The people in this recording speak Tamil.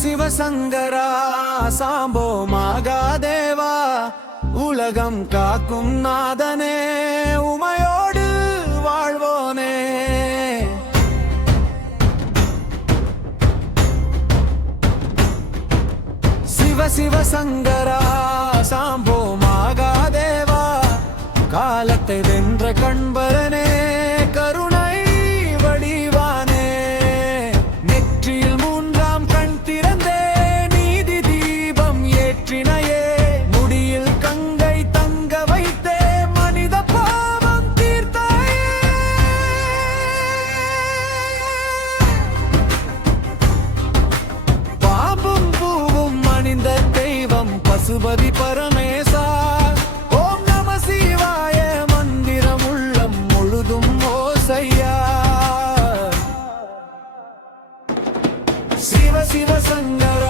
சிவசங்கரா சாம்போ மகாதேவா உலகம் காக்கும் நாதனே உமையோடு வாழ்வோனே. சிவசங்கரா சாம்போ மகாதேவா காலத்தை வென்ற கண்பரனே கருணை வடிவானே. நெற்றியில் மூன்றாம் கண் திறந்தே நீதி தீபம் ஏற்றினையே முடியில் கங்கை தங்க வைத்தே மனித பாவம் தீர்த்தாயே. பாம்பும் பூவும் அணிந்த தெய்வம் பசுபதி பரமேசா ஓம் நம சிவாய மந்திரம் உள்ளம் முழுதும் ஓசையா. சிவசங்கரா